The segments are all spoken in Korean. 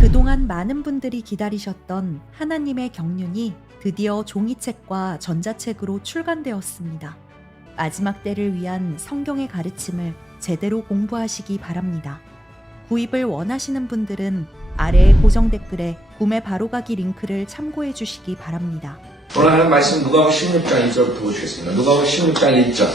그동안 많은 분들이 기다리셨던 하나님의 경륜이 드디어 종이책과 전자책으로 출간되었습니다. 마지막 때를 위한 성경의 가르침을 제대로 공부하시기 바랍니다. 구입을 원하시는 분들은 아래의 고정 댓글에 구매 바로가기 링크를 참고해 주시기 바랍니다. 오늘 하는 말씀 누가복음 16장 1절부터 보시겠습니다. 누가복음 16장 1절.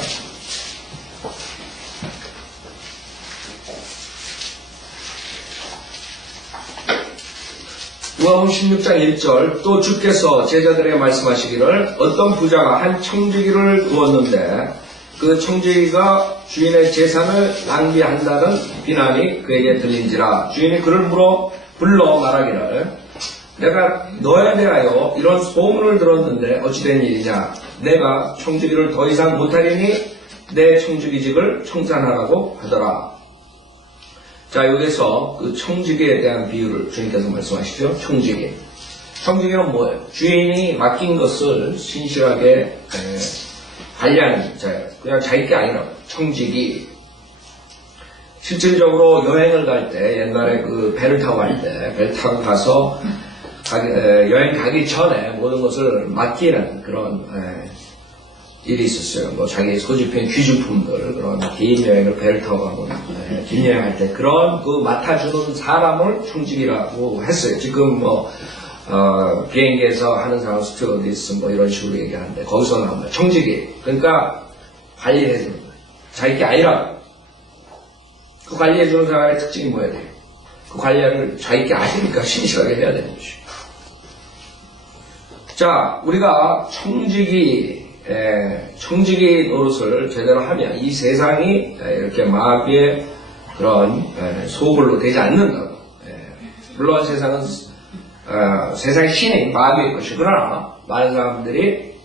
누가복음 16장 1절. 또 주께서 제자들에게 말씀하시기를 어떤 부자가 한 청지기를 두었는데 그 청지기가 주인의 재산을 낭비한다는 비난이 그에게 들린지라. 주인이 그를 불러 말하기를 내가 너에 대하여 이런 소문을 들었는데 어찌된 일이냐. 내가 청지기를 더 이상 못하리니 내 청지기직을 청산하라고 하더라. 자, 여기서 그 청지기에 대한 비유를 주님께서 말씀하시죠. 청지기. 청지기는 뭐예요? 주인이 맡긴 것을 신실하게 관리하는 자예요. 그냥 자기 게 아니라 청지기. 실질적으로 여행을 갈 때, 옛날에 그 배를 타고 갈 때, 배를 타고 가서 여행 가기 전에 모든 것을 맡기는 그런 일이 있었어요. 뭐 자기 소지품 귀중품들, 그런 긴 여행을 배를 타고 가면 긴 여행할 때 그런 그 맡아주는 사람을 청지기라고 했어요. 지금 뭐 비행기에서 하는 사람 스튜어디스 뭐 이런 식으로 얘기하는데 거기서 나옵니다. 청지기. 그러니까 관리를 해주는 거예요. 자기 게 아니라 그 관리해주는 사람의 특징이 뭐야 돼요? 그 관리를 자기 게 아니니까 신실하게 해야 되는 것이죠. 자, 우리가 청지기 노릇을 제대로 하면 이 세상이 이렇게 마귀의 그런 소굴로 되지 않는다고. 물론 세상의 신이 마귀의 것이 그러나 많은 사람들이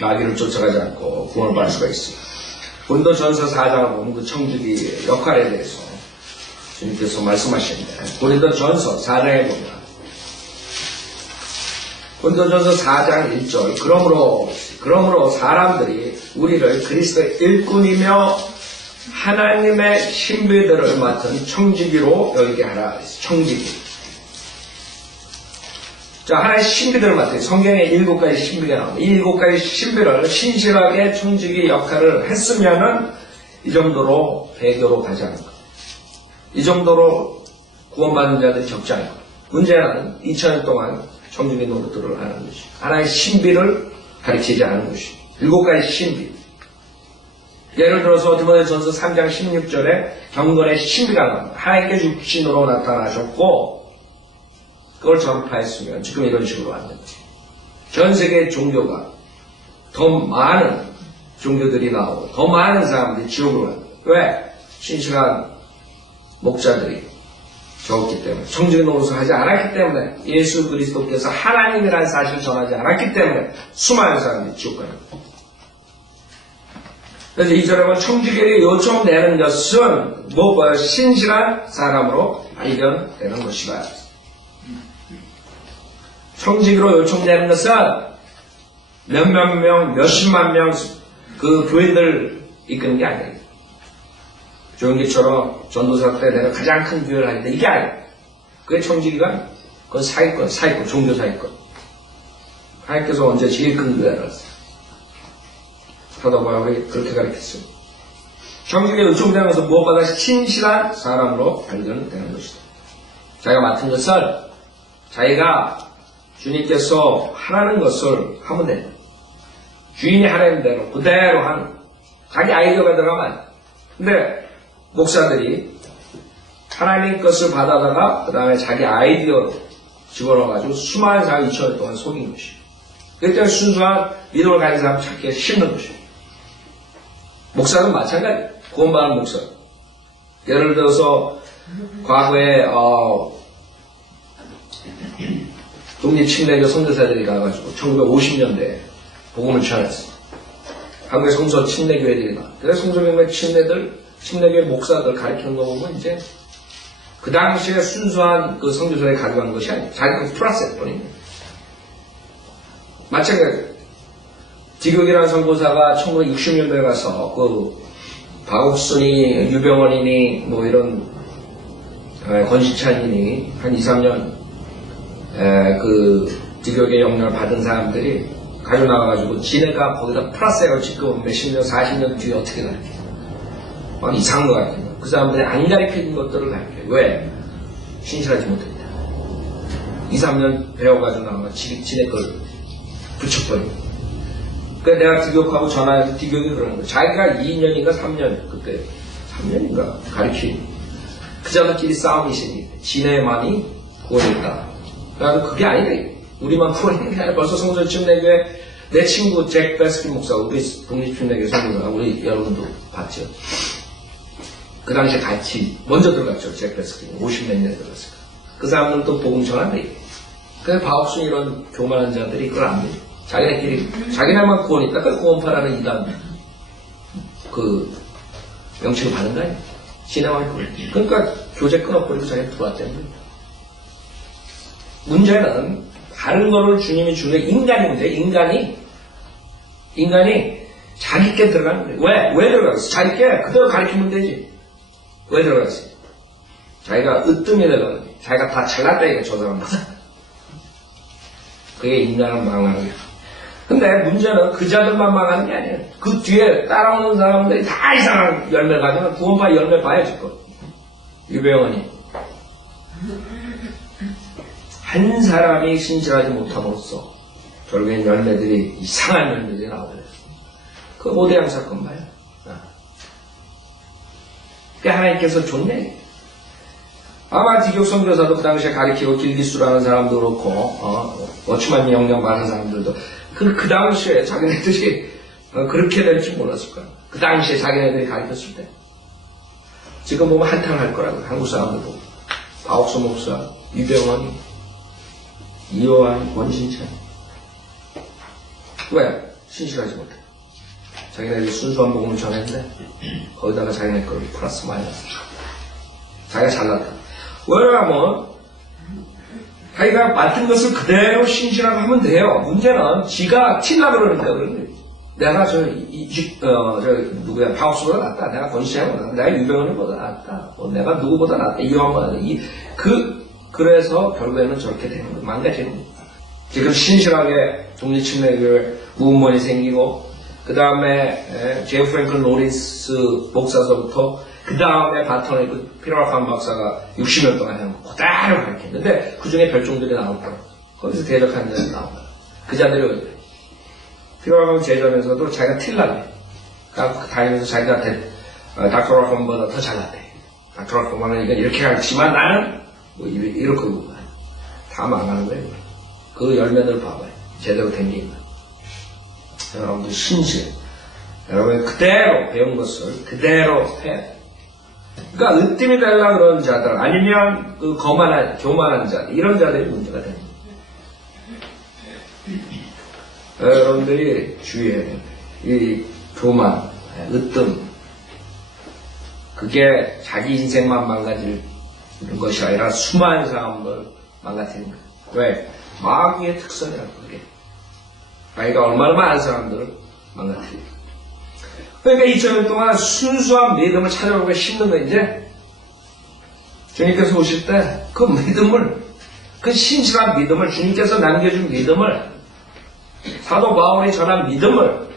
마귀를 쫓아가지 않고 구원을 받을 수가 있습니다. 고린도전서 4장을 보면 그 청지기 역할에 대해서 주님께서 말씀하시는데 고린도전서 4장에 보면 고린도전서 4장 1절 그러므로 사람들이 우리를 그리스도의 일꾼이며 하나님의 신비들을 맡은 청지기로 여기게 하라. 청지기. 자, 하나의 신비들을 맡은 성경에 7가지 신비가 나옵니다. 이 7가지 신비를 신실하게 청지기 역할을 했으면은 이 정도로 배교로 가지 않을 것. 이 정도로 구원받는 자들이 적지 않을 것. 문제는 2000년 동안 청지기 노릇들을 하는 것이 하나의 신비를 가르치지 않은 것이 7가지 신비. 예를 들어서 디모데전서 3장 16절에 경건의 신비가 나옵니다. 하나님께 육신으로 나타나셨고 그걸 전파했으면 지금 이런 식으로 왔는데 전 세계 종교가 더 많은 종교들이 나오고 더 많은 사람들이 지옥으로 갑니다. 왜? 신실한 목자들이 적었기 때문에 청지기 노릇을 하지 않았기 때문에 예수 그리스도께서 하나님이라는 사실을 전하지 않았기 때문에 수많은 사람들이 지옥 가는 거예요. 그래서 이 사람은 청지기를 요청되는 것은 무엇보다 신실한 사람으로 발견되는 것이다. 청지기로 요청되는 것은 몇몇 명, 몇십만 명 그 교인들 이끄는 게 아니에요. 조용기처럼 전도사 때 내가 가장 큰 교회를 하는데 이게 아니에요. 그게 청지기가 그건 사기꾼, 종교 사기꾼. 하나님께서 언제 제일 큰 교회를 했어요. 사도 바울이 그렇게 가르쳤어요. 청지기에 요청되는 것은 무엇보다 신실한 사람으로 발견되는 것이다. 자기가 맡은 것을 자기가 주님께서 하라는 것을 하면 돼요. 주인이 하라는 대로 그대로 하는 자기 아이디어가 들어가면 근데 목사들이 하나님 것을 받아다가 그 다음에 자기 아이디어로 집어넣어가지고 수많은 사람 2000년 동안 속인 것이에요. 그렇기 때문에 순수한 믿음을 가진 사람 찾기가 힘든 것이에요. 목사는 마찬가지예요. 구원받은 목사. 예를 들어서 과거에 독립침례교 선교사들이 가가지고 1950년대에 복음을 전했어요. 한국의 성서 침례교회들이 나. 그래서 성서교회 침례교회 목사들 가르치는 거 보면 이제 그 당시에 순수한 그 선교사에 가져간 것이 아니에요. 자기가 플러스 했더니 마찬가지예요. 디귿이라는 선교사가 1960년대에 가서 그 박옥순이 유병원이니 뭐 이런 권신찬이니 한 2, 3년 그 득역의 영향을 받은 사람들이 가지고 나와가지고 지네가 거기다 플러스해가 지금 몇십 년, 40년 뒤에 어떻게 가르쳐? 막 이상한 것 같아요. 그 사람들이 안 가르치는 것들을 가르쳐요. 왜? 신실하지 못합니다. 2, 3년 배워가지고 나와 지네 걸 붙여버리고. 그러니까 내가 득역하고 전화해서 득역이 그러는 거예요. 자기가 2년인가 3년, 그때 3년인가 가르치니 그 자들끼리 싸움이 생기고 지네만이 구원했다. 나도 그게 아니래. 우리만 구원했는 게 아니라 벌써 성전침례교회 내 친구 잭 베스킨 목사, 우리 독립침례교회 성도가 우리 여러분도 봤죠. 그 당시에 같이 먼저 들어갔죠. 잭 베스킨 50몇 년 들어갔어요. 그 사람들은 또 복음 전한대. 그래서 바옥순 이런 교만한 자들이 그걸 안 믿어. 자기네만 구원 있다. 그 구원파라는 이단 그 명칭을 받은 거 아니야. 지나만 구원. 그러니까 교제 끊어버리고 자기가 들어왔다는 거야. 문제는 다른 거를 주님이 주는 인간이 문제. 인간이 자기께 들어가는 거예요. 왜 들어가겠어? 자기께 그대로 가르치면 되지. 왜 들어가겠어? 자기가 으뜸이 되려고 자기가 다 잘났다 이거 저 사람보다. 그게 인간을 망하는 거야. 근데 문제는 그 자들만 망하는 게 아니에요. 그 뒤에 따라오는 사람들이 다 이상한 열매 가지면 구원파 열매 봐야지 거. 유병원이 한 사람이 신실하지 못함으로써 결국엔 열매들이 이상한 열매들이 나오더래요. 그 모대양 사건 봐요. 그게 하나님께서 좋네. 아마 디교 선교사도 그 당시에 가리키고 길기수라는 사람도 그렇고 워치만 영향 받은 사람들도 그 당시에 자기네들이 그렇게 될지 몰랐을 거야. 그 당시에 자기네들이 가르쳤을 때. 지금 보면 한탄할 거라고. 한국 사람들 보고. 아옥수 목사, 유병원이, 이호환, 권신찬. 왜? 신실하지 못해. 자기네들이 순수한 복음을 전했는데 거기다가 자기네 걸 플러스 마이너스. 자기가 잘났다. 왜냐하면 자기가 맡은 것을 그대로 신실하게 하면 돼요. 문제는 지가 튀려 그러는 거예요. 내가 누구야, 박옥수보다 낫다. 내가 권시장보다 낫다. 내가 유병원보다 낫다. 내가 누구보다 낫다. 이왕보다 낫다. 그래서 결국에는 저렇게 되는 거예요. 망가지는 거예요. 지금 신실하게 독립침례교회 무음원이 생기고, 그 다음에 제프 프랭클 노리스 목사서부터 그 다음에 바톤의 그 피라칸 박사가 60년 동안 해놓은 거 그대로 가르쳤는데 그 중에 별종들이 나올 거야. 거기서 대적하는 자들이 나온 거야. 그 자들이 어디 그래. 피라칸 제전에서도 자기가 틸라네. 그러니까 다니면서 자기가 닥터 라칸보다 더 잘났대. 닥터 라칸은 이렇게 가르치지만 나는 뭐 이렇게 보고 다 망하는 거예요. 그 열매들 봐봐요. 제대로 된 게 있나. 여러분들 신실. 여러분 그대로 배운 것을 그대로 해야 돼. 그러니까 으뜸이 되려고 그런 자들 아니면 그 교만한 자들 이런 자들이 문제가 됩니다. 여러분들이 주의해야 됩니다. 이 교만, 으뜸 그게 자기 인생만 망가지는 것이 아니라 수많은 사람을 망가뜨리는 거예요. 왜? 마귀의 특성이라고 그게. 자기가 얼마나 많은 사람들을 망가뜨리고. 그러니까 2000년 동안 순수한 믿음을 찾아오고 심는 거 이제 주님께서 오실 때 그 믿음을, 그 신실한 믿음을, 주님께서 남겨준 믿음을, 사도 바울이 전한 믿음을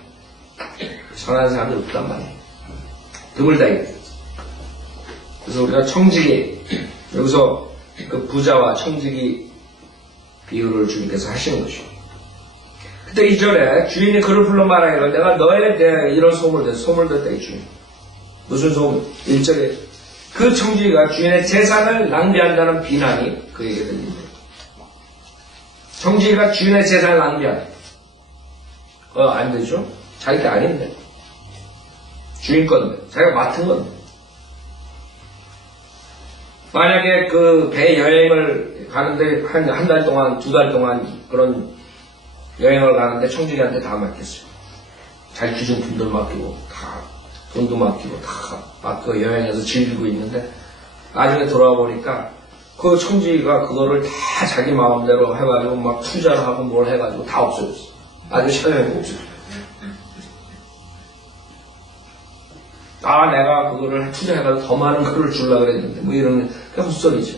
전하는 사람들이 없단 말이에요. 드물다 이거. 그래서 우리가 청지기, 여기서 그 부자와 청지기 비유를 주님께서 하시는 것이죠. 그때 2절에 주인이 그를 불러 말하기를 내가 너에 대해 이런 소문을 듣다 이 주인. 무슨 소문? 1절에 그 청지기가 주인의 재산을 낭비한다는 비난이 그에게 들립니다. 청지기가 주인의 재산을 낭비한다. 안 되죠? 자기 게 아닌데. 주인 건데. 자기가 맡은 건데. 만약에 그 배 여행을 가는데 한 달 동안, 2달 동안 그런 여행을 가는데 청지기한테 다 맡겼어요. 자기 기준품들 맡기고, 다, 돈도 맡기고, 다 맡기고 여행해서 즐기고 있는데, 나중에 돌아와 보니까, 그 청지기가 그거를 다 자기 마음대로 해가지고, 막 투자를 하고 뭘 해가지고 다 없어졌어. 나중에 찾아내고 없어졌어. 내가 그거를 투자해가지고 더 많은 거를 주려고 그랬는데, 뭐 이런, 그게 무슨 소리죠.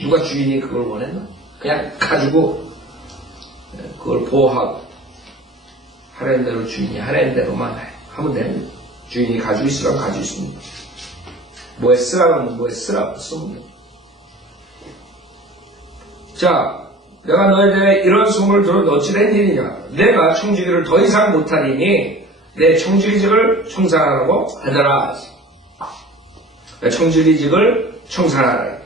누가 주인이 그걸 원했나? 그냥 가지고, 그걸 보호하고, 하라는 대로 주인이 하라는 대로만 하면 되는 거예요. 주인이 가지고 있으라고 가지고 있습니다. 뭐에 쓰라고 하면 뭐에 쓰라고 쓰면 돼요. 자, 내가 너에 대해 이런 소문을 들어 어찌 된 일이냐? 내가 청지기를 더 이상 못하리니 내 청지기직을 청산하라고 하더라. 청지기직을 청산하라.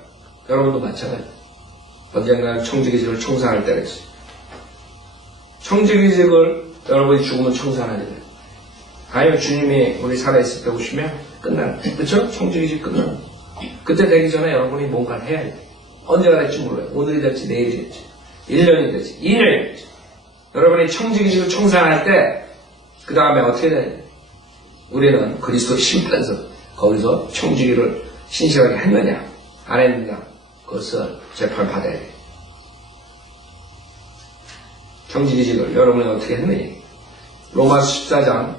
여러분도 마찬가지. 언젠가 청지기직을 청산할 때가 있어요. 청지기직을 여러분이 죽으면 청산하게 돼요. 아니면 주님이 우리 살아있을 때 오시면 끝나는 거예요. 그렇죠? 청지기직 끝나는 거예요. 그때 되기 전에 여러분이 뭔가를 해야 돼요. 언제가 될지 몰라요. 오늘이 될지 내일이 될지 1년이 될지 2년이 될지. 여러분이 청지기직을 청산할 때 그 다음에 어떻게 되냐? 우리는 그리스도 심판서 거기서 청지기를 신실하게 했느냐 안 했느냐 그것을 재판받아야 돼요. 청지기직을 여러분이 어떻게 했느냐. 로마서 14장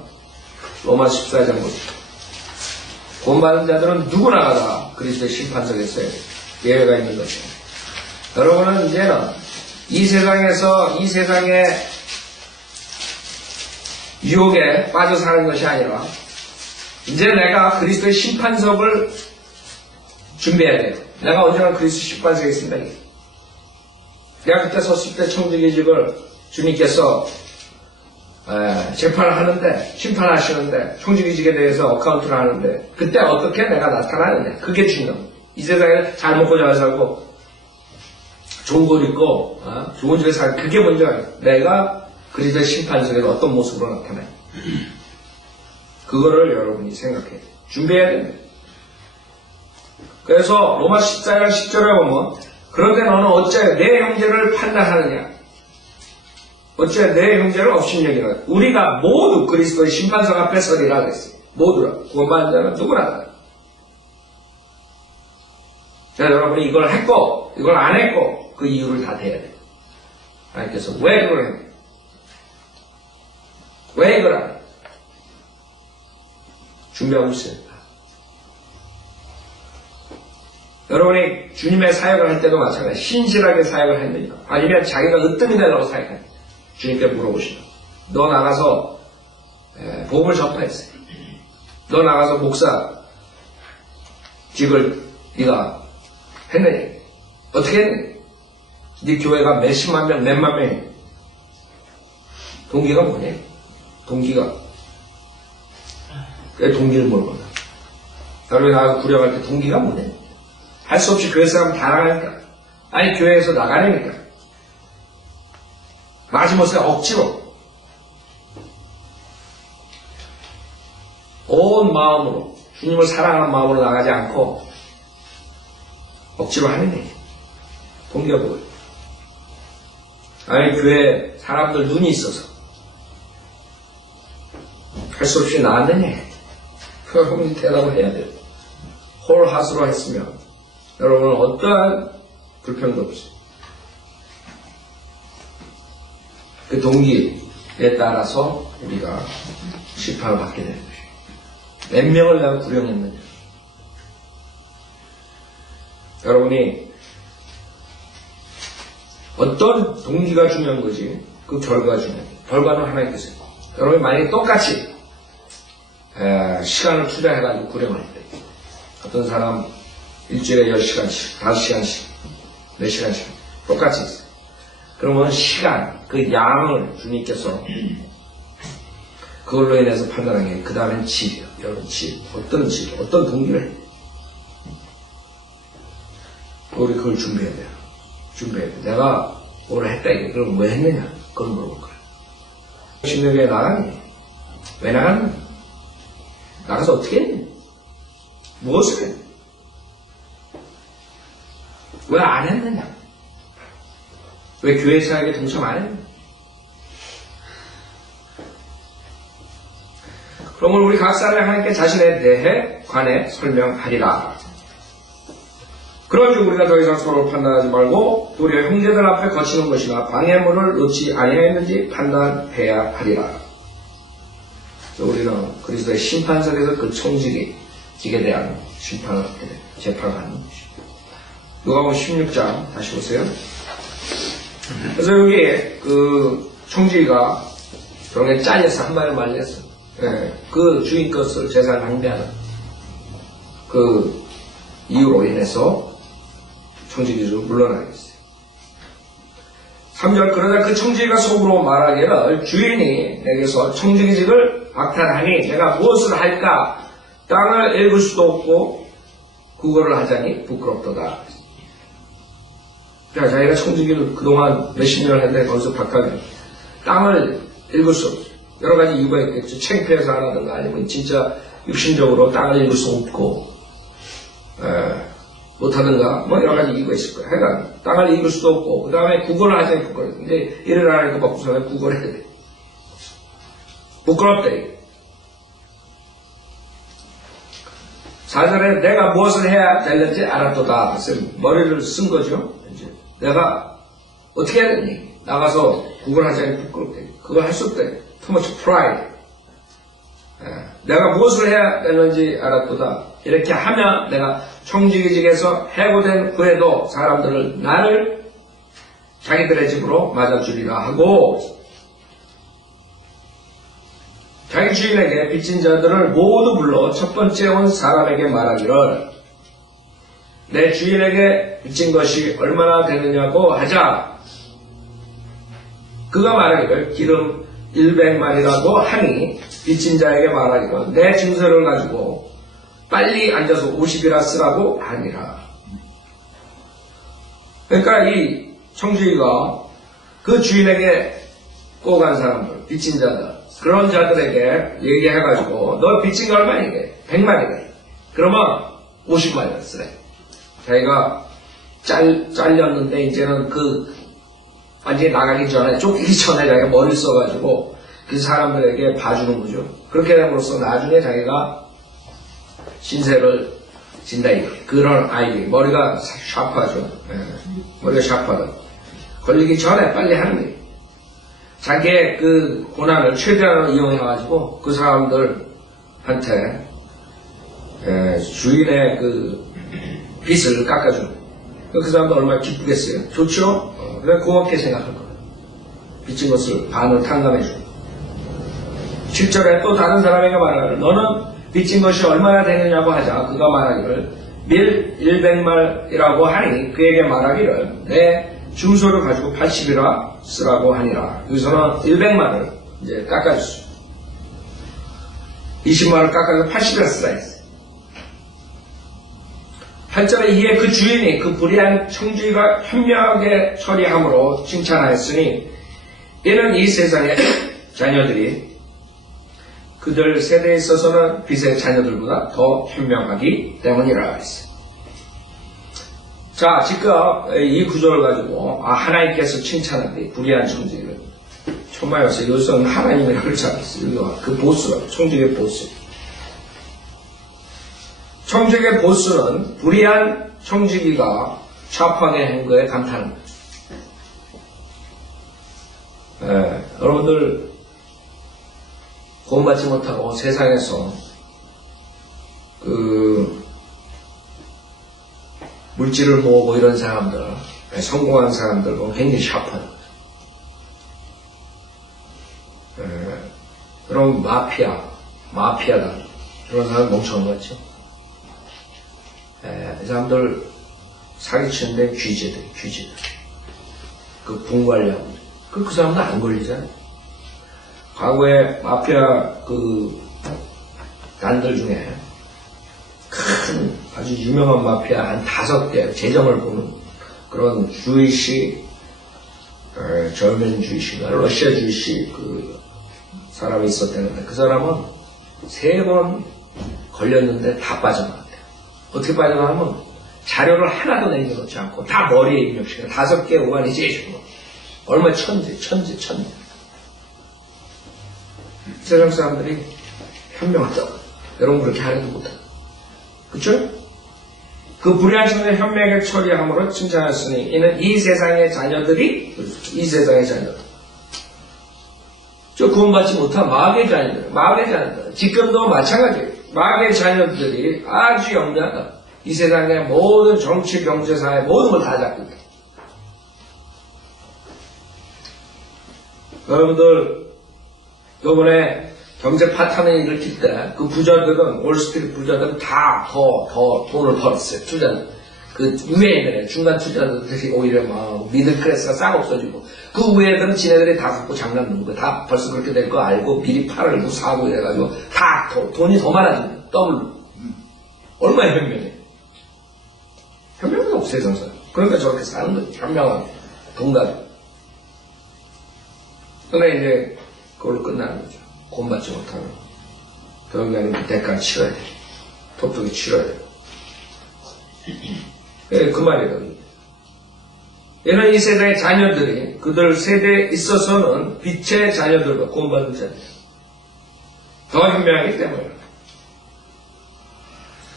보세요. 구원받은 자들은 누구나 다 그리스도의 심판석에서 예외가 있는 것입니다. 여러분은 이제는 이 세상의 유혹에 빠져 사는 것이 아니라 이제 내가 그리스도의 심판석을 준비해야 돼요. 내가 언젠가 그리스도 심판석에 있습니다. 내가 그때 섰을 때 청지기직을 주님께서 재판을 하는데, 심판하시는데, 청지기직에 대해서 어카운트를 하는데, 그때 어떻게 내가 나타나느냐. 그게 중요합니다. 이 세상에 잘 먹고 잘 살고, 좋은 걸 입고, 좋은 집에 살고, 그게 먼저예요. 내가 그리스도의 심판석에서 어떤 모습으로 나타나요. 그거를 여러분이 생각해야 돼요. 준비해야 됩니다. 그래서 로마 14장 10절에 보면, 그런데 너는 어째 내 형제를 판단하느냐. 어째 내 형제를 업신여기나. 우리가 모두 그리스도의 심판석 앞에 서리라 그랬어요. 모두라. 구원받은 자는 누구나. 자, 여러분이 이걸 했고, 이걸 안 했고, 그 이유를 다 대야 돼요. 하나님께서 왜 그러냐? 왜 그러냐? 준비하고 있어요. 여러분이 주님의 사역을 할 때도 마찬가지예요. 신실하게 사역을 했느냐? 아니면 자기가 으뜸이 되려고 사역했느냐? 주님께 물어보시라. 너 나가서 복음을 전파했어요. 너 나가서 목사직을 네가 했느냐? 어떻게 했느냐? 네 교회가 몇십만 명, 몇만 명이야. 동기가 뭐냐? 동기가. 왜 동기를 물어보나? 여러분이 나가서 구령할 때 동기가 뭐냐? 할 수 없이 교회 사람 다 나가니까. 아니, 교회에서 나가려니까. 마지못해 억지로. 온 마음으로, 주님을 사랑하는 마음으로 나가지 않고, 억지로 하는 얘기예요. 동기가 뭐예요? 아니, 교회 사람들 눈이 있어서, 할 수 없이 나왔느냐? 여러분이 대답을 해야 돼요. 홀하스로 했으면, 여러분은 어떠한 불평도 없어요. 그 동기에 따라서 우리가 심판을 받게 되는 것이에요. 몇 명을 내가 구령했느냐. 여러분이 어떤 동기가 중요한 거지, 그 결과가 중요한 거예요. 결과는 하나님께서 있고. 여러분이 만약에 똑같이 시간을 투자해가지고 구령할 때, 어떤 사람 일주일에 10시간씩, 5시간씩, 몇 시간씩 똑같이 있어요. 그러면 시간, 그 양을 주님께서 그걸로 인해서 판단하는 게 그 다음엔 질이에요. 여러분 질, 어떤 질, 어떤 동기를 해요. 우리 그걸 준비해야 돼요. 준비해야 돼요. 내가 뭘 했다 이게 그럼 왜 했느냐? 그걸 물어볼 거예요. 신뢰에 나가니? 왜 나갔느냐? 나가서 어떻게 했느냐? 무엇을 했느냐? 왜 안 했느냐? 왜 교회 사역에 동참 안 했느냐? 그러면 우리 각 사람이 하나님께 자신에 대해 관해 설명하리라. 그러므로 우리가 더 이상 서로 판단하지 말고 도리어 형제들 앞에 거치는 것이나 방해물을 놓지 아니하였는지 판단해야 하리라. 우리는 그리스도의 심판석에서 그 청지기직에 대한 심판을 하게 돼. 재판을 하는 것이죠. 누가복음 16장 다시 보세요. 그래서 여기 그 청지기가 병에 잘려서 한 마리 말렸어. 예, 그 주인 것을 재산을 낭비하는 그 이유로 인해서 청지기로 물러나게 했어요. 3절 그러자 그 청지기가 속으로 말하기를 주인이 내게서 청지기직을 박탈하니 내가 무엇을 할까? 땅을 읽을 수도 없고 국어를 하자니 부끄럽도다. 자, 자기가 청지기를 그동안 몇십 년을 했는데 거기서 박탈해. 땅을 읽을 수 없어. 여러 가지 이유가 있겠죠. 창피해서 안 하든가 아니면 진짜 육신적으로 땅을 읽을 수 없고 못하든가 뭐 여러 가지 이유가 있을 거예요. 하여간 땅을 읽을 수도 없고 그 다음에 국어를 하자니 부끄러워. 근데 일을 안 하니까 막고서는 국어를 해야 돼. 부끄럽다 이게. 4절에 내가 무엇을 해야 되는지 알았도다. 그래서 머리를 쓴 거죠. 이제 내가 어떻게 해야 되니? 나가서 국어를 하자니 부끄럽다. 그걸 할 수 없다. Too much pride. 내가 무엇을 해야 되는지 알았도다. 이렇게 하면 내가 청지기직에서 해고된 후에도 사람들을 나를 자기들의 집으로 맞아주리라 하고 자기 주인에게 빚진 자들을 모두 불러 첫 번째 온 사람에게 말하기를 내 주인에게 빚진 것이 얼마나 되느냐고 하자. 그가 말하기를 기름 100마리라고 하니 빚진 자에게 말하기를 내 증서를 가지고 빨리 앉아서 50이라 쓰라고 하니라. 그러니까 이 청지기가 그 주인에게 꼬간 사람들, 빚진 자들, 그런 자들에게 얘기해가지고 너 빚진 거 얼마니? 100마리래. 그러면 50마리를 쓰래. 자기가 잘렸는데 이제는 완전히 나가기 전에, 쫓기기 전에 자기가 머리를 써가지고 그 사람들에게 봐주는 거죠. 그렇게 됨으로써 나중에 자기가 신세를 진다 이거. 그런 아이들이 머리가 샤프하죠. 머리가 샤프하다. 걸리기 전에 빨리 하는 거예요. 자기의 그 고난을 최대한으로 이용해가지고 그 사람들한테 주인의 그 빚을 깎아주는 거예요. 그 사람도 얼마나 기쁘겠어요. 좋죠? 그래 고맙게 생각할 거예요. 빚진 것을 반을 탕감해주고 7절에 또 다른 사람에게 말하기를 너는 빚진 것이 얼마나 되느냐고 하자. 그가 말하기를 밀 100말이라고 하니 그에게 말하기를 내 중소를 가지고 80이라 쓰라고 하니라. 여기서는 100말을 이제 깎아줬어요. 20말을 깎아서 80이라 쓰라 했어요. 8절에 이에 그 주인이 그 불의한 청지기가 현명하게 처리함으로 칭찬하였으니 이는 이 세상의 자녀들이 그들 세대에 있어서는 빚의 자녀들보다 더 현명하기 때문이라 했어요. 자, 지금 이 구조를 가지고 하나님께서 칭찬한데 불의한 청지기를 처음 봤어요. 여기서는 하나님이라고 그러지 않았어요. 여기가 그 보스라고, 청지기의 보스. 청지기의 보스는 불의한 청지기가 좌파하게 한 거에 감탄한 거죠. 여러분들 구원받지 못하고 세상에서 물질을 모으고 이런 사람들, 성공한 사람들 보면 굉장히 샤프하다. 그럼 마피아다. 그런 사람 멍청한 거 같죠? 이 사람들 사기치는데 귀재들. 그 분관리하고. 그 사람도 안 걸리잖아요. 과거에 마피아 단들 중에 큰 아주 유명한 마피아 한 5개 재정을 보는 그런 주이시, 젊은 주이시가 러시아 주이시 그 사람이 있었다는데 그 사람은 3번 걸렸는데 다 빠져나갔대요. 어떻게 빠져나가면 자료를 하나도 남겨놓지 않고 다 머리에 입력시켜 5개 오간이 제일 거. 얼마 천재. 세상 사람들이 현명하다고. 여러분 그렇게 하려도 못하고. 그쵸? 그 불의한 청지기를 현명하게 처리함으로 칭찬하였으니 이는 이 세상의 자녀들 저 구원받지 못한 마귀의 자녀들, 지금도 마찬가지예요. 마귀의 자녀들이 아주 영리하다. 이 세상의 모든 정치, 경제, 사회 모든 걸 다 잡고 있다. 여러분들 이번에 경제 파탄을 일으킬 때 그 부자들은 월스트리트 부자들은 다 더 돈을 벌었어요. 투자는 그 위에 있는 중간 투자들이 오히려 막 미들 클래스가 싹 없어지고 그 위에 애들은 지네들이 다 갖고 장난 놓은 거 다 벌써 그렇게 될 거 알고 미리 팔고 사고 이래가지고 다 돈이 더 많아집니다. 더블로. 얼마나 현명해. 현명도 없어 세상에서. 그러니까 저렇게 사는 거죠. 현명하게 동답이. 그러니까 이제 그걸로 끝나는 거죠. 구원받지 못하면 결국에는 그 대가를 치러야 돼. 톡톡히 치러야 돼. 그 말이거든요. 얘는 이 세대의 자녀들이 그들 세대에 있어서는 빛의 자녀들과 구원받은 자들 더 현명하기 때문에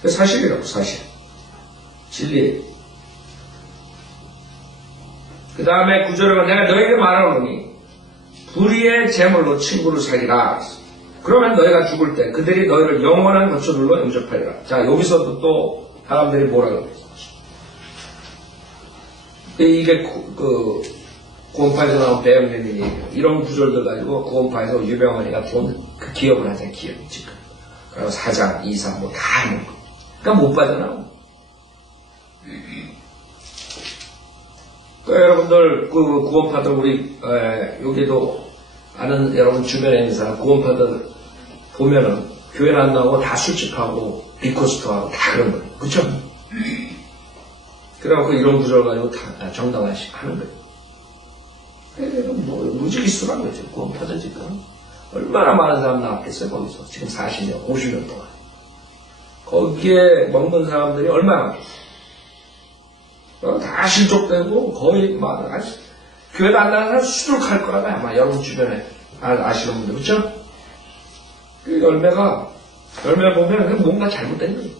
사실이라고 사실 진리. 그 다음에 구절에 내가 너에게 말하노니 불의의 재물로 친구를 사귀라. 그러면 너희가 죽을 때 그들이 너희를 영원한 거처들로 영접하리라. 자, 여기서도 또 사람들이 뭐라고 그랬어? 이게 구원파에서 나온 배영님이 얘기해요. 이런 구절들 가지고 구원파에서 유명한이가 그 기업을 하잖아요. 기업 지금. 그리고 사장, 이사 뭐 다 하는 거. 그러니까 못 빠져나오고. 여러분들 그 구원파들 우리 여기도 아는 여러분 주변에 있는 사람 구원파들 보면은 교회 안 나오고 다 술집하고 비코스트하고 다 그런 거예요. 그쵸? 그래갖고 이런 구절 가지고 다 정당화시 하는 거예요. 뭐 무지기수란 거죠. 구원파들 지금 얼마나 많은 사람 나왔겠어요. 거기서 지금 40년 50년 동안 거기에 먹는 사람들이 얼마나 많겠어요. 다 실족되고 거의 막 교회도 안 나가는 사람 수두룩할 거라고 아마 여러분 주변에 아시는 분들 그렇죠? 그 열매 보면 뭔가 잘못된 거예요.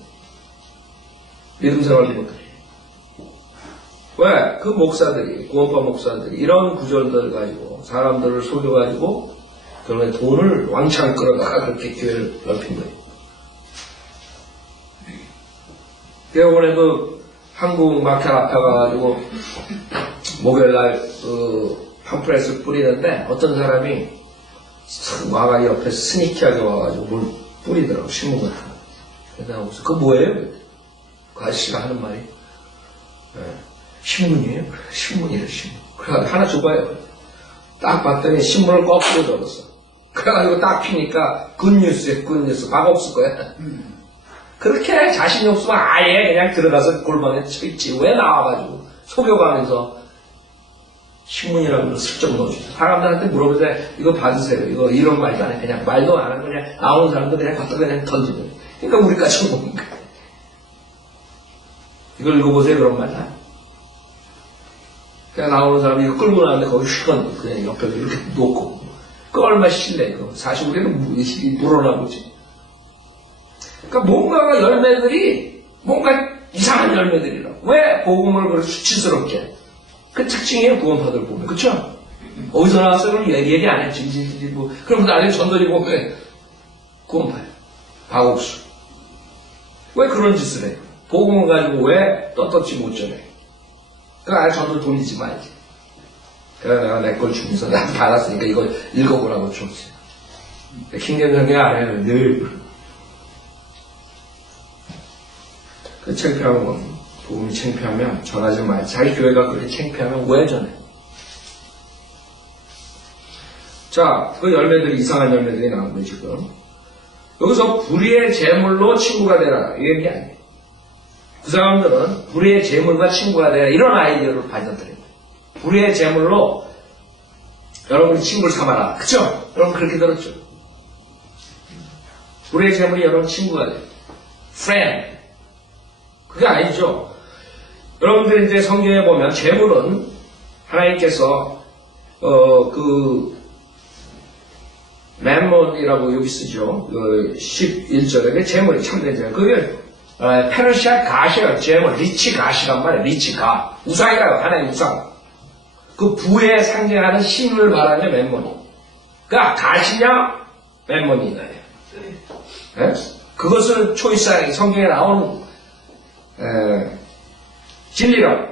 믿음 생활도 못해. 왜? 그 목사들이 구원파 목사들이 이런 구절들을 가지고 사람들을 속여가지고 그러면 돈을 왕창 끌어다가 그렇게 교회를 넓힌 거예요. 이번에도 한국 마켓 앞에 가가지고 목요일날 그 팜프렛을 뿌리는데 어떤 사람이 와가 옆에 스니키하게 와가지고 뭘 뿌리더라고. 신문 같은 거. 그래서 내가 무슨 그거 뭐예요? 그 아저씨가 하는 말이 신문이에요? 그래, 신문이래 신문. 그래가지고 하나 줘봐요. 딱 봤더니 신문을 거꾸로 접었어. 그래가지고 딱 피니까 굿뉴스에 굿뉴스 막 없을 거야. 그렇게 자신이 없으면 아예 그냥 들어가서 골방에 쳐있지. 왜 나와가지고 속여가면서 신문이라고 슬쩍 넣어주죠. 사람들한테 물어보세 이거 받으세요. 이거 이런 말도 안 해. 그냥 말도 안 하고 그냥 나오는 사람들 그냥 갖다 그냥 던지고. 그러니까 우리까지 먹는 거야. 이걸 읽어보세요. 그런 말 다. 그냥 나오는 사람이 이거 끌고 나왔는데 거기 휘건 그냥 옆에 이렇게 놓고. 그 얼마 실내 이거. 사실 우리는 물어나보지. 그러니까 뭔가가 열매들이 뭔가 이상한 열매들이라고. 왜 복음을 그렇게 수치스럽게. 그 특징이에요. 구원파들 보면. 그쵸? 어디서 나왔어요? 그럼 얘기 안 해. 질질질 뭐. 그럼 나중에 전도리 보면 구원파예요. 박옥수. 왜 그런 짓을 해요? 복음을 가지고 왜 떳떳지 못 전해? 그러니까 전도를 돌리지 말지. 그래서 내가 내 걸 주면서 나 받았으니까 이거 읽어보라고 줬어요. 킹덤 성경 안 해요. 늘. 그 창피한 건 복음이 창피하면 전하지 말. 자기 교회가 그렇게 창피하면 왜 전해? 자, 그 열매들이 이상한 열매들이 나온 거예요 지금. 여기서 불의의 재물로 친구가 되라 이 얘기 아니에요. 그 사람들은 불의의 재물과 친구가 되라 이런 아이디어를 받아들여요. 불의의 재물로 여러분이 친구를 삼아라. 그쵸? 여러분 그렇게 들었죠? 불의의 재물이 여러분 친구가 돼요. friend. 그게 아니죠. 여러분들이 이제 성경에 보면 재물은 하나님께서 맘몬이라고 여기 쓰죠. 11절에 재물이 참된 재물. 그게 페르시아 가시가 재물, 리치 가시란 말이에요. 리치 가. 우상이라고 하나님 우상. 그 부에 상징하는 힘을 말하는 맘몬이. 그러니까 가시냐 멤버니다예요. 예? 그것을 초이스하는 성경에 나오는 진리라고.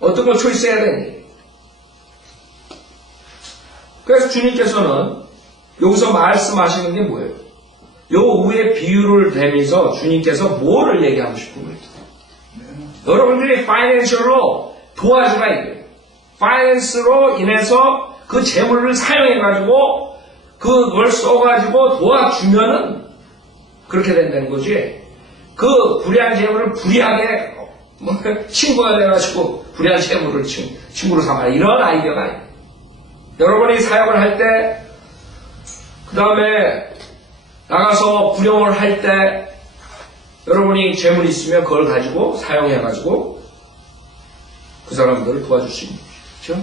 어떤 걸 초이스해야 되니? 그래서 주님께서는 여기서 말씀하시는 게 뭐예요? 요 위에 비유를 대면서 주님께서 뭐를 얘기하고 싶은 거예요? 여러분들이 파이낸셜로 도와주라 이거예요. 파이낸스로 인해서 그 재물을 사용해가지고 그걸 써가지고 도와주면은 그렇게 된다는 거지. 그 불의한 재물을 불의하게 친구가 돼가지고 불의한 재물을 친구로 삼아 이런 아이디어가 아니에요. 여러분이 사역을 할 때, 그 다음에 나가서 부령을 할 때 여러분이 재물이 있으면 그걸 가지고 사용해가지고 그 사람들을 도와줄 수 있는 거죠.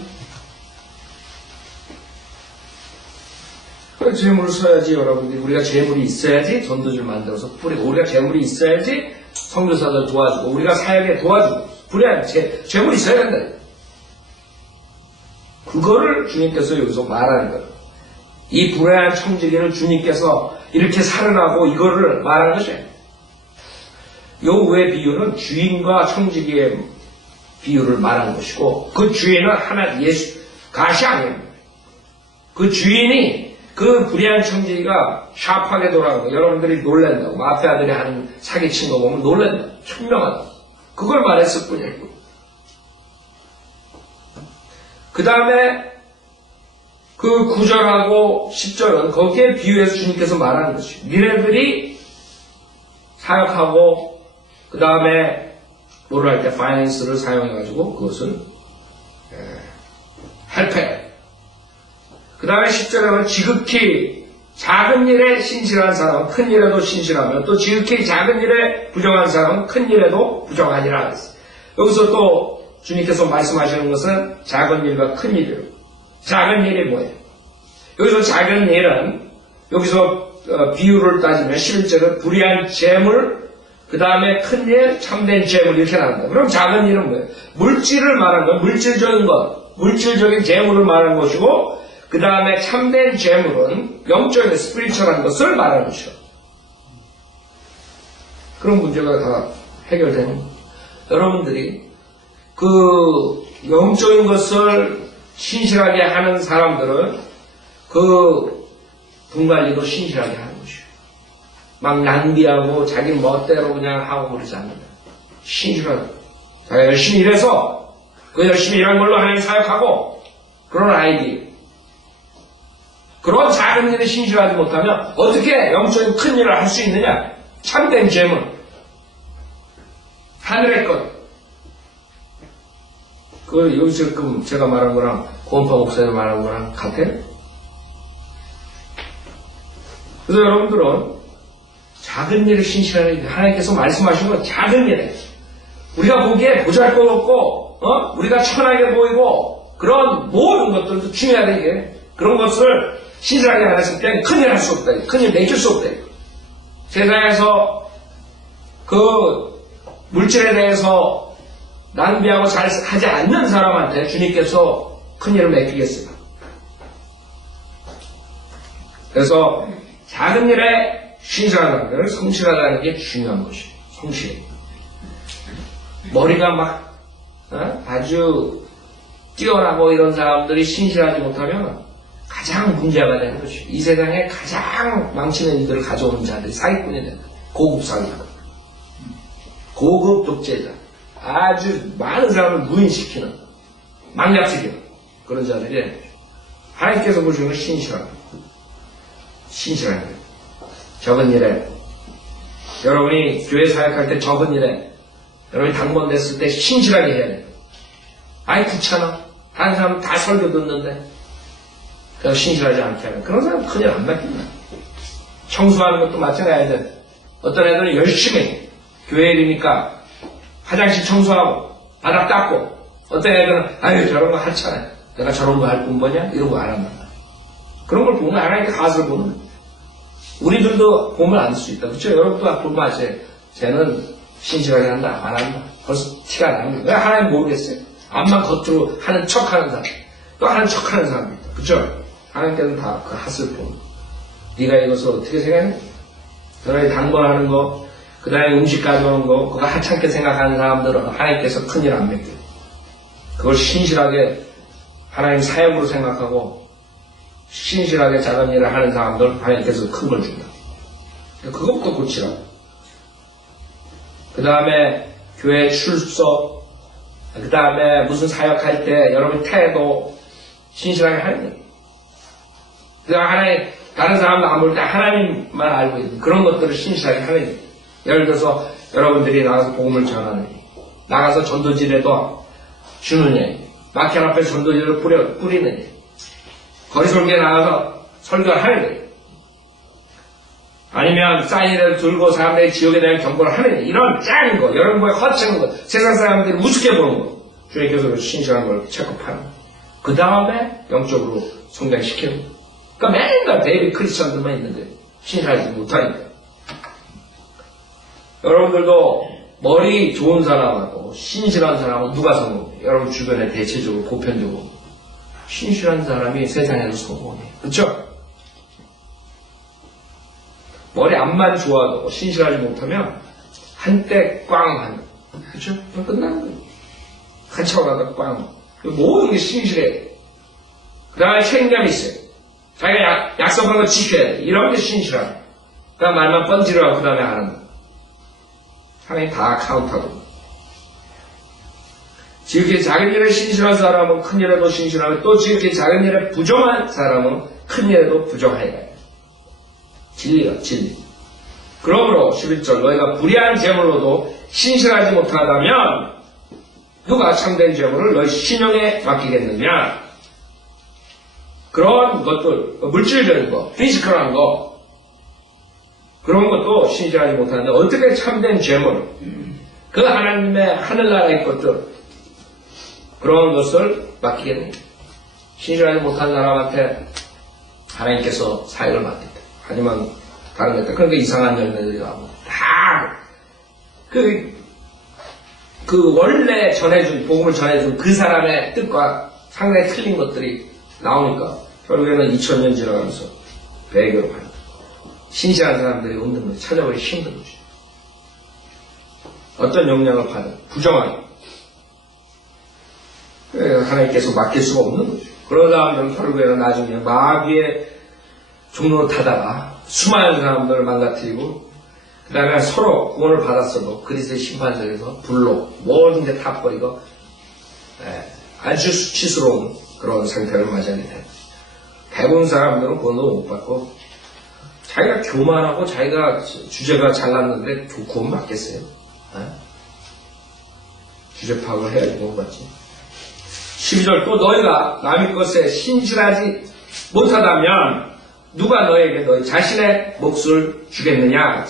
그렇죠? 재물을 써야지 여러분들이 우리가 재물이 있어야지 전도지를 만들어서 뿌리고 우리가 재물이 있어야지 선교사들 도와주고 우리가 사역에 도와주고 불의한 재물이 있어야 된다. 그거를 주님께서 여기서 말하는 거예요. 이 불의한 청지기를 주님께서 이렇게 살으라고 이거를 말하는 것이에요. 요 외 비유는 주인과 청지기의 비유를 말하는 것이고 그 주인은 하나 예수 가시 아니에요. 그 주인이 그 불의한 청지기가 샤프하게 돌아가는 거 여러분들이 놀란다고 마피아들이 하는 사기친 거 보면 놀란다. 현명하다. 그걸 말했을 뿐이에요. 그 다음에 그 9절하고 10절은 거기에 비유해서 주님께서 말하는 것이에요. 니네들이 사역하고 그 다음에 뭐를 할 때 파이낸스를 사용해가지고 그것을 헬프해. 그 다음에 10절에는 지극히 작은 일에 신실한 사람은 큰 일에도 신실하며 또 지극히 작은 일에 부정한 사람은 큰 일에도 부정하니라 했어요. 여기서 또 주님께서 말씀하시는 것은 작은 일과 큰 일이에요. 작은 일이 뭐예요? 여기서 작은 일은 여기서 비유를 따지면 11절은 불의한 재물 그 다음에 큰 일, 참된 재물 이렇게 나온다. 그럼 작은 일은 뭐예요? 물질을 말한 거, 물질적인 것, 물질적인 재물을 말하는 것이고 그 다음에 참된 재물은 영적인 스피리추얼한 것을 말하는 것이죠. 그런 문제가 다 해결되는 거예요. 여러분들이 그 영적인 것을 신실하게 하는 사람들은 그 분관리도 신실하게 하는 것이에요. 막 낭비하고 자기 멋대로 그냥 하고 그러지 않는다. 신실하게. 자기가 열심히 일해서 그 열심히 일한 걸로 하나님 사역하고 그런 아이디. 그런 작은 일에 신실하지 못하면 어떻게 영적인 큰 일을 할 수 있느냐? 참된 재물. 하늘의 것. 그 여기서 지금 제가 말한 거랑 고은파 목사님 말한 거랑 같아요? 그래서 여러분들은 작은 일을 신실하게 하나님께서 말씀하신 건 작은 일에 우리가 보기에 보잘것없고 우리가 천하게 보이고 그런 모든 것들도 중요하다 이게 그런 것을 신실하게 안 했을 때 큰일 할 수 없다. 큰일 맺을 수 없다. 세상에서 그 물질에 대해서 낭비하고 잘 하지 않는 사람한테 주님께서 큰일을 맡기겠습니다. 그래서 작은 일에 신실하다는 걸 성실하다는 게 중요한 것이에요. 성실. 머리가 막 아주 뛰어나고 이런 사람들이 신실하지 못하면 가장 문제가 되는 것이에요. 이 세상에 가장 망치는 일들을 가져오는 자들이 사기꾼이 된다. 고급 사기꾼. 고급 독재자. 아주 많은 사람을 무인시키는 망략시키는 그런 자들이 하나님께서 보시는 건 신실한 거예요. 적은 일에 여러분이 교회 사역할 때 적은 일에 여러분이 당번됐을 때 신실하게 해야 돼요. 아이 귀찮아. 다른 사람 다 설교 듣는데 그냥 신실하지 않게 하는 그런 사람 큰일 안 맡긴다. 청소하는 것도 마찬가지야. 어떤 애들은 열심히 교회 일이니까 화장실 청소하고 바닥 닦고 어떤 애들은 아유 저런 거 하찮아. 내가 저런 거 할 뿐이냐? 이런 거 안 한다. 그런 걸 보면 하나님께 가서 보는 거예요. 우리들도 보면 알 수 있다. 그렇죠? 여러분도 보면 아세요. 쟤는 신실하게 한다. 안 한다. 벌써 티가 나는 거예요. 왜 하나님 모르겠어요? 암만 겉으로 하는 척 하는 사람. 또 하는 척 하는 사람이 있다. 그렇죠? 하나님께서는 다 그 핫을 봅니다. 네가 이것을 어떻게 생각해? 너희 당번하는 거, 그 다음에 음식 가져오는 거, 그거 하찮게 생각하는 사람들은 하나님께서 큰일 안 맡겨요. 그걸 신실하게 하나님 사역으로 생각하고 신실하게 작은 일을 하는 사람들 하나님께서 큰 걸 준다. 그것부터 고치라고. 그 다음에 교회 출석, 그 다음에 무슨 사역할 때 여러분 태도 신실하게 하는 거예요. 하나님, 다른 사람도 안 볼 때 하나님만 알고 있는 그런 것들을 신실하게 하는 거예요. 예를 들어서 여러분들이 나가서 복음을 전하는 일, 나가서 전도지에도 주는 일, 마켓 앞에 전도지를 뿌리는 일, 거리설교에 나가서 설교를 하는 일, 아니면 사인이라도 들고 사람들이 지역에 대한 경고를 하는 일, 이런 짠 거, 여러분 보에 허창한 거, 세상 사람들이 우습게 보는 거, 주님께서 신실한 걸 체크하는 거. 그 다음에 영적으로 성장시키는 거. 그러니까 맨날 데이비 크리스천들만 있는 거예요. 신실하지 못하니까. 여러분들도 머리 좋은 사람하고 신실한 사람하고 누가 성공해요? 여러분 주변에 대체적으로 보편적으로 신실한 사람이 세상에서 성공해요. 그렇죠? 머리 앞만 좋아도 신실하지 못하면 한때 꽝 하는 거예요. 그렇죠? 끝나는 거예요. 한참 가다 꽝. 모든 게 신실해요. 그 다음에 책임감이 있어요. 자기가 약속한 거 지켜야 돼. 이런 게 신실하고. 그 다음 말만 번지르하고 그 다음에 하는 거. 하나님 다 카운트하고. 지극히 작은 일에 신실한 사람은 큰 일에도 신실하고 또 지극히 작은 일에 부정한 사람은 큰 일에도 부정하여야 해. 진리가 진리. 그러므로 11절 너희가 불의한 제물로도 신실하지 못하다면 누가 참된 제물을 너희 신령에 맡기겠느냐. 그런 것들, 물질적인 거, 피지컬한 거, 그런 것도 신실하지 못하는데 어떻게 참된 죄물, 그 하나님의 하늘나라의 것들, 그런 것을 맡기겠느냐. 신실하지 못한 사람한테 하나님께서 사역을 맡긴다. 하지만 다른 것들, 그러니까 이상한 열매들이 나오고 다 그 원래 전해준, 복음을 전해준 그 사람의 뜻과 상당히 틀린 것들이 나오니까 결국에는 2000년 지나가면서 배교로 가는 거예요. 신실한 사람들이 없는 거죠. 찾아보기 힘든 거죠. 어떤 영향을 받은 부정하게 하나님께서 맡길 수가 없는 거죠. 그러다 보면 결국에는 나중에 마귀의 종로를 타다가 수많은 사람들을 망가뜨리고 그 다음에 서로 구원을 받았어도 그리스도의 심판석에서 불로 모든 게 타버리고 아주 수치스러운 그런 상태를 맞이하게 됩니다. 대부분 사람들은 구원도 못 받고 자기가 교만하고 자기가 주제가 잘났는데 구원 받겠어요? 주제 파악을 해야지 구원 받지. 12절 또 너희가 남의 것에 신실하지 못하다면 누가 너에게 너희 자신의 몫을 주겠느냐.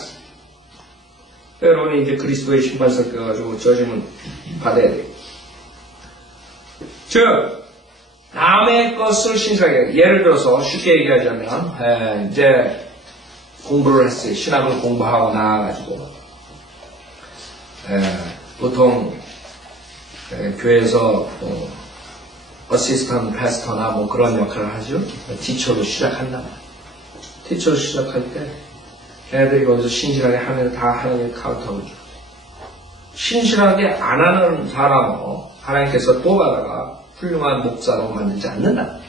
여러분이 이제 그리스도의 심판석 가가지고 저주는 받아야 돼요. 즉 남의 것을 신실하게, 예를 들어서 쉽게 얘기하자면 이제 공부를 했어요. 신학을 공부하고 나와가지고 보통 교회에서 어시스턴트 패스터나 뭐 그런 역할을 하죠. 티처로 시작한다. 티처로 시작할 때 걔네들이 거기서 신실하게 하면 다 하나님의 카운트하고 줘. 신실하게 안 하는 사람은 하나님께서 뽑아다가 훌륭한 목사로 만들지 않는다.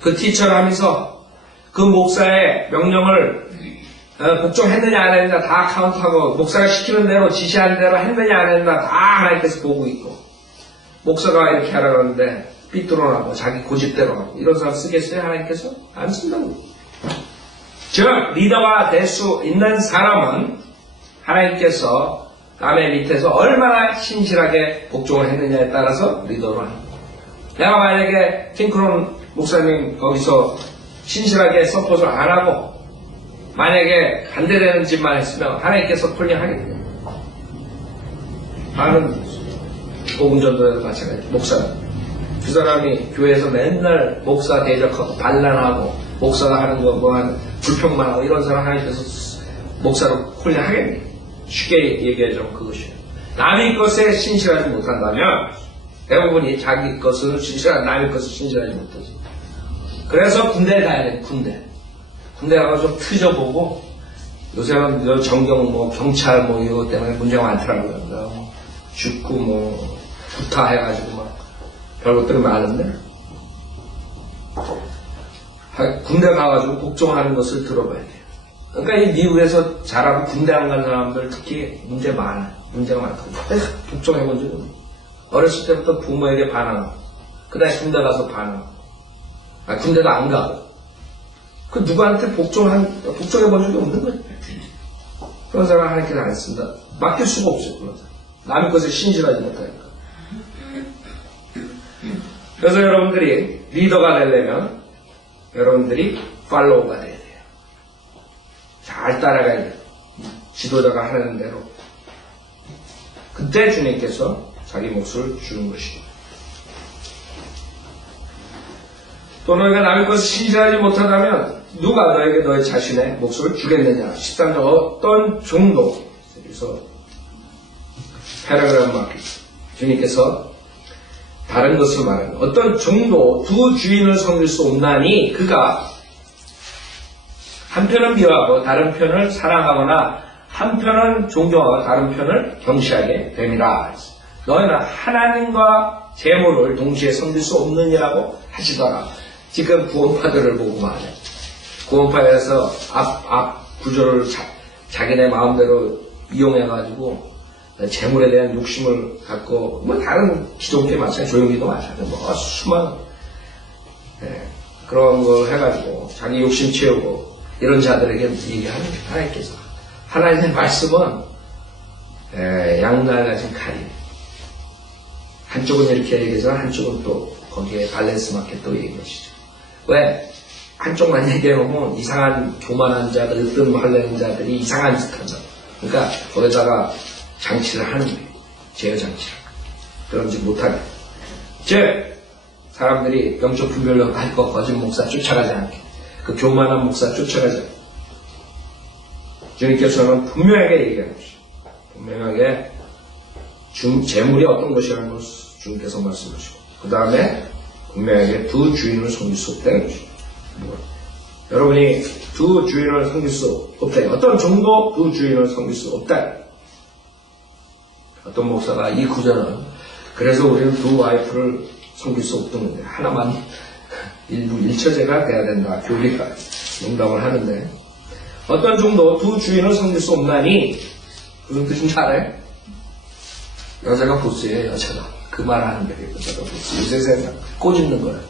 그 티처를 하면서 그 목사의 명령을 복종했느냐 안 했느냐 다 카운트하고 목사가 시키는 대로 지시하는 대로 했느냐 안 했느냐 다 하나님께서 보고 있고 목사가 이렇게 하라고 하는데 삐뚤어나고 자기 고집대로 하고 이런 사람 쓰겠어요? 하나님께서? 안 쓴다고. 즉 리더가 될 수 있는 사람은 하나님께서 남의 밑에서 얼마나 신실하게 복종을 했느냐에 따라서 리더로 하는 거예요. 내가 만약에 팅크론 목사님 거기서 신실하게 서포트를 안 하고 만약에 반대되는 짓만 했으면 하나님께서 폴링하겠네요. 많은 복음전도에도 마찬가지. 목사는 그 사람이 교회에서 맨날 목사 대적하고 반란하고 목사가 하는 거 뭐 한 불평만 하고 이런 사람 하나님께서 목사로 폴링하겠네요. 쉽게 얘기하자면 그것이에요. 남의 것에 신실하지 못한다면 대부분이 자기 것을 신실한 남의 것을 신실하지 못하지. 그래서 군대에 가야 돼, 군대. 군대 가서 좀 트져보고, 요새는 저 정경, 뭐, 경찰, 뭐, 이거 때문에 문제가 많더라고요. 뭐 죽고, 뭐, 구타 해가지고, 막, 별것들이 많은데, 군대 가가지고 복종하는 것을 들어봐야 돼요. 그러니까 이 미국에서 자라고 군대 안 간 사람들 특히 문제가 많다고. 복종해본 적은 없어요. 어렸을 때부터 부모에게 반항하고, 그 다음에 군대 가서 반항하고, 군대도 안 가고, 그 누구한테 복종해본 적이 없는 거예요. 그런 사람 하나님께서 안 쓴다. 맡길 수가 없어요. 그런 사람. 남의 것에 신실하지 못하니까. 그래서 여러분들이 리더가 되려면 여러분들이 팔로우가 돼야 돼요. 잘 따라가야 돼요. 지도자가 하는 대로. 그때 주님께서 자기 몫을 주는 것이죠. 또 너희가 남의 것을 신실하지 못하다면 누가 너에게 너의 자신의 몫을 주겠느냐. 13절 어떤 정도. 여기서 패러그램 마크. 주님께서 다른 것을 말하는 어떤 정도 두 주인을 섬길 수 없나니 그가 한편은 미워하고 다른 편을 사랑하거나 한편은 존경하고 다른 편을 경시하게 됨이라. 너희는 하나님과 재물을 동시에 섬길 수 없느니라고 하시더라. 지금 구원파들을 보고 말해. 구원파에서 앞 구조를 자기네 마음대로 이용해가지고 재물에 대한 욕심을 갖고, 뭐, 다른 기독교에 마찬가지, 조용히도 마찬가지, 뭐, 수많은, 그런 걸 해가지고, 자기 욕심 채우고, 이런 자들에게 얘기하는 게 하나님께서. 하나님의 말씀은, 양날 가진 칼이. 한쪽은 이렇게 얘기해서, 한쪽은 또, 거기에 밸런스 맞게 또 얘기한 것이죠. 왜? 한쪽만 얘기해보면, 이상한 교만한 자들, 으뜸하려는 자들이 이상한 짓 한다. 그러니까, 거기다가, 장치를 하는 거예요. 제어 장치를. 그런 짓 못하게. 즉, 사람들이 영적 분별력 할거 거짓 목사 쫓아가지 않게. 그 교만한 목사 쫓아가지 않게. 주님께서는 분명하게 얘기하는 것이죠. 분명하게 재물이 어떤 것이라는 것을 주님께서 말씀하시고. 그 다음에 분명하게 두 주인을 섬길 수 없다는 것이죠. 여러분이 두 주인을 섬길 수 없다. 어떤 정도 두 주인을 섬길 수 없다. 어떤 목사가 이 구절은 그래서 우리는 두 와이프를 섬길 수 없던데 하나만 일부 일처제가 돼야 된다. 교리가 농담을 하는데 어떤 정도 두 주인을 섬길 수 없나니 무슨 뜻인지 알아요? 여자가 보스예요. 여자가. 그 말 하는 거예요. 여자가 보스. 요새 세상 꼬집는 거예요.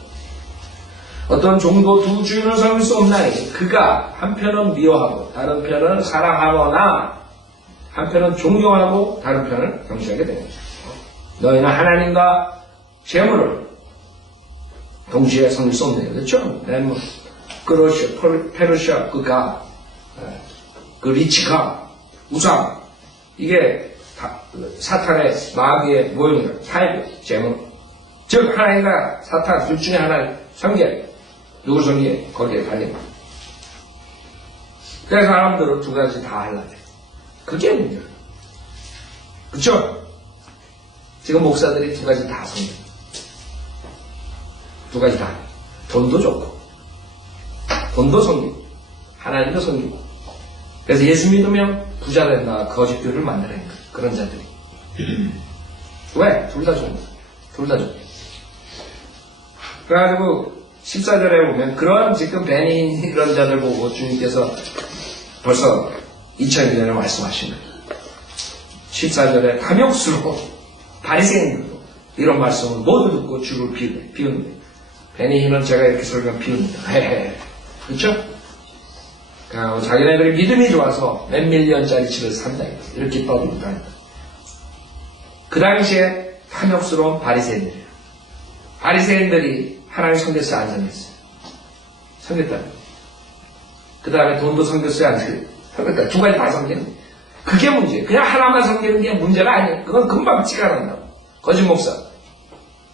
어떤 정도 두 주인을 섬길 수 없나니 그가 한편은 미워하고 다른 편은 사랑하거나 한편은 존경하고 다른 편을 경시하게 되는 거죠. 너희는 하나님과 재물을 동시에 섬길 수 없네요. 그렇죠? 뭐, 그러시아, 페르시아, 그 리치가, 우상, 이게 다 사탄의 마귀의 모형이에요. 타입이에요. 재물. 즉 하나님과 사탄 둘 중에 하나를 섬겨야 누굴 섬기게? 거기에 달린 거예요. 그래서 사람들은 두 가지 다 하려고 해요. 그게 문제예요. 그쵸? 지금 목사들이 두 가지 다 섬겨요. 두 가지 다. 돈도 좋고, 돈도 섬기고, 하나님도 섬기고. 그래서 예수 믿으면 부자 된다. 거짓교를 만들어낸 거예요. 그런 자들이. 왜? 둘 다 좋은 거예요. 둘 다 좋은 거예요. 그래가지고, 14절에 보면, 그런 지금 베니 그런 자들 보고 주님께서 벌써 2000년에 말씀하신 거예요. 14절에 탐욕스러워 바리새인들도 이런 말씀을 모두 듣고 주를 비웃는데 베니히는 제가 이렇게 설교하면 비웁니다. 헤헤. 그렇죠? 자기네들이 믿음이 좋아서 몇 밀리언짜리 집을 산다. 이렇게 떠들고 그 당시에 탐욕스러운 바리새인들이에요. 바리새인들이 하나님 섬겼어요? 안 섬겼어요? 섬겼다. 그 다음에 돈도 섬겼어요? 안 섬겼다. 두 가지 다 섬기는 거예요. 그게 문제예요. 그냥 하나만 섬기는 게 문제가 아니에요. 그건 금방 치가 난다고. 거짓 목사.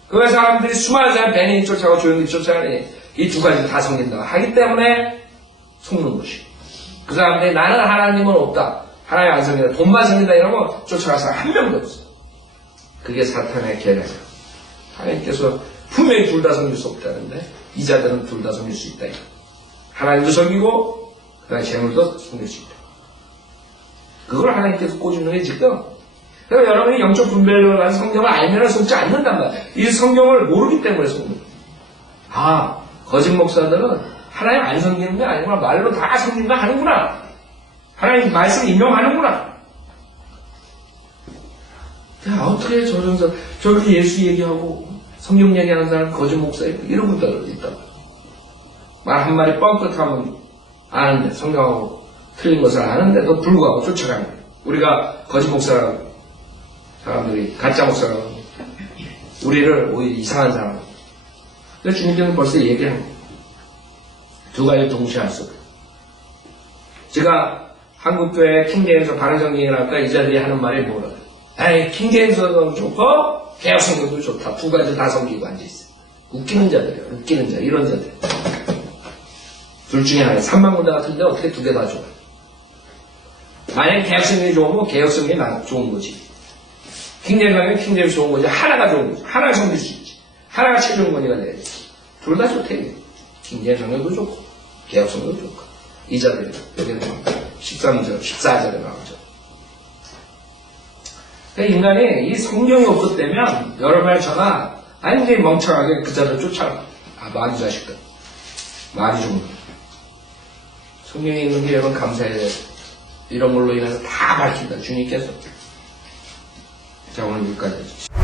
그 사람들이 수많은 사람 베니 쫓아가고 조용히 쫓아가니 이 두 가지 다 섬긴다고 하기 때문에 속는 것이. 그 사람들이 나는 하나님은 없다. 하나님 안 섬긴다. 돈만 섬긴다 이러고 쫓아가서 한 명도 없어요. 그게 사탄의 계략이에요. 하나님께서 분명히 둘 다 섬길 수 없다는데 이 자들은 둘 다 섬길 수 있다. 하나님도 섬기고 그다음에 재물도 섬길 수 있다. 그걸 하나님께서 꼬집는 게 지금. 그러니까 여러분이 영적 분별력을 가진 성경을 알면 속지 않는단 말이에요. 이 성경을 모르기 때문에 속는 거예요. 아, 거짓 목사들은 하나님 안 섬기는 게 아니구나. 말로 다 섬긴다 하는구나. 하나님 말씀 인용하는구나. 야, 어떻게 저렇게 예수 얘기하고 성경 얘기하는 사람 거짓 목사 이런 분들 있다. 말 한마디 뻥끗하면 아는데 성경하고 틀린 것을 아는데도 불구하고 쫓아가는 거예요. 우리가 거짓 목사라고 사람들이 가짜 목사라고 우리를 오히려 이상한 사람. 근데 주님께서는 벌써 얘기하는 거예요. 두 가지 동시에 할 수 없어요. 제가 한국교회 킹제임스 바른성경이라 할까 이 자들이 하는 말이 뭐라 에이 킹제임스도 좋고 개혁성경도 좋다. 두 가지 다 섬기고 앉아있어요. 웃기는 자들이에요. 웃기는 자 이런 자들. 둘 중에 하나 3만 군데 같은데 어떻게 두 개 다 좋아. 만약에 개혁성경이 좋으면 개혁성경이 좋은 거지. 킹제임스는 킹제임스 좋은 거지. 하나가 좋은 거지. 하나가 섬길 수 있지. 하나가 최종 권위가 돼야지. 둘 다 좋대. 킹제임스 성경도 좋고 개혁성경도 좋고 이 자들이 여기는 13절 14절에 나오죠. 그러니까 인간이 이 성경이 없었다면 여러분의 저나 완전히 멍청하게 그 자들 쫓아가. 아 마귀 자식들. 마귀 종들. 성경에 있는 게 여러분 감사해야 돼요. 이런 걸로 인해서 다 밝힌다. 주님께서. 자 오늘 여기까지 해주세요.